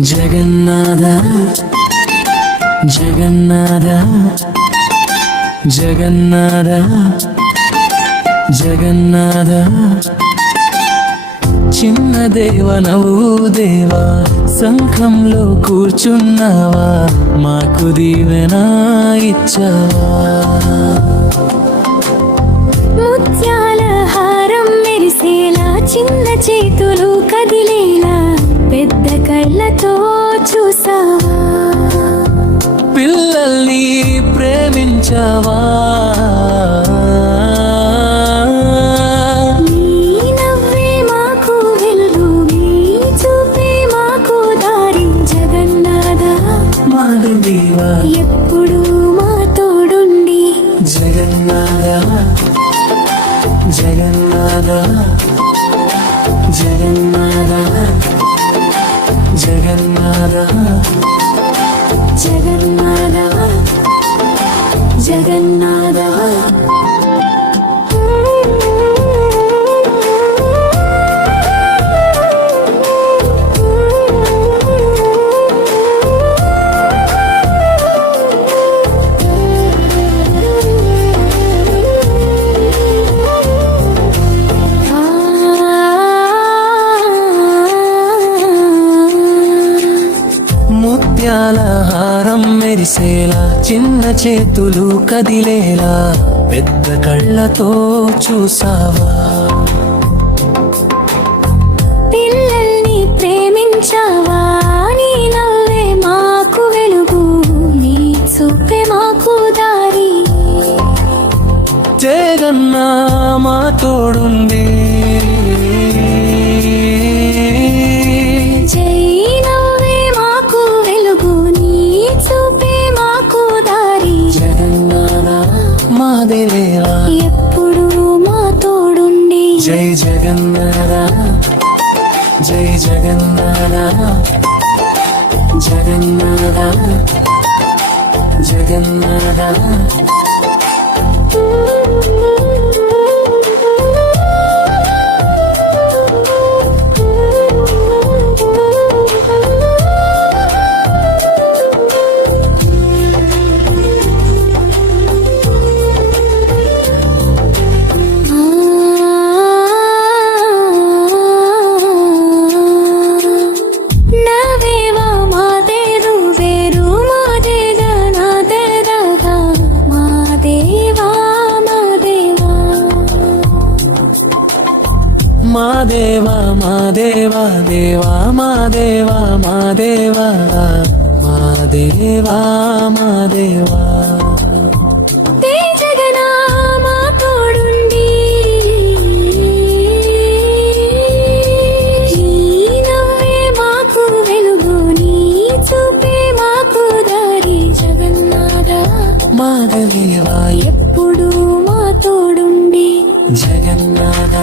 జగన్నాథ జగన్నాథ జగన్నాథ జగన్నాథ. చిన్న దేవ నవ్వు దేవా శంఖంలో కూర్చున్నావా? మాకు దీవెన ఇచ్చావా? ముత్యాల హారం మెరిసేలా చిన్న చేతులు కదిలేలా. పెద్ద కళ్ళతో చూసావా పిల్లల్ని ప్రేమించావా? ఎప్పుడు మా తోడుండి. జగన్నాథ జగన్నాథ. జగన్నాథ జగన్నాథ జగన్నాథ ముత్యాల హారం మెరిసేలా చిన్న చేతులు కదిలేలా పెద్ద కళ్ళతో చూసావా? పిల్లల్ని ప్రేమించావా? నీ నవ్వే మాకు వెలుగు నీ చూపే మాకు దారి. జగన్నా మా తోడుంది మా దేవేరా ఎప్పుడు మా తోడుండి. జై జగన్నాథ. జై జగన్నాథ. జగన్నాథ. జగన్నాథ. మా దేవా మా దేవా దేవా మా దేవా మా దేవా మా దేవా మా దేవా. తేజగనా మా తోడుండి. ఈ నవ్వే మాకు వెలుగు నీ చూపే మాకు దారి జగన్నాథ. మా దేవా ఎప్పుడు మా తోడుండి. జగన్నాథ.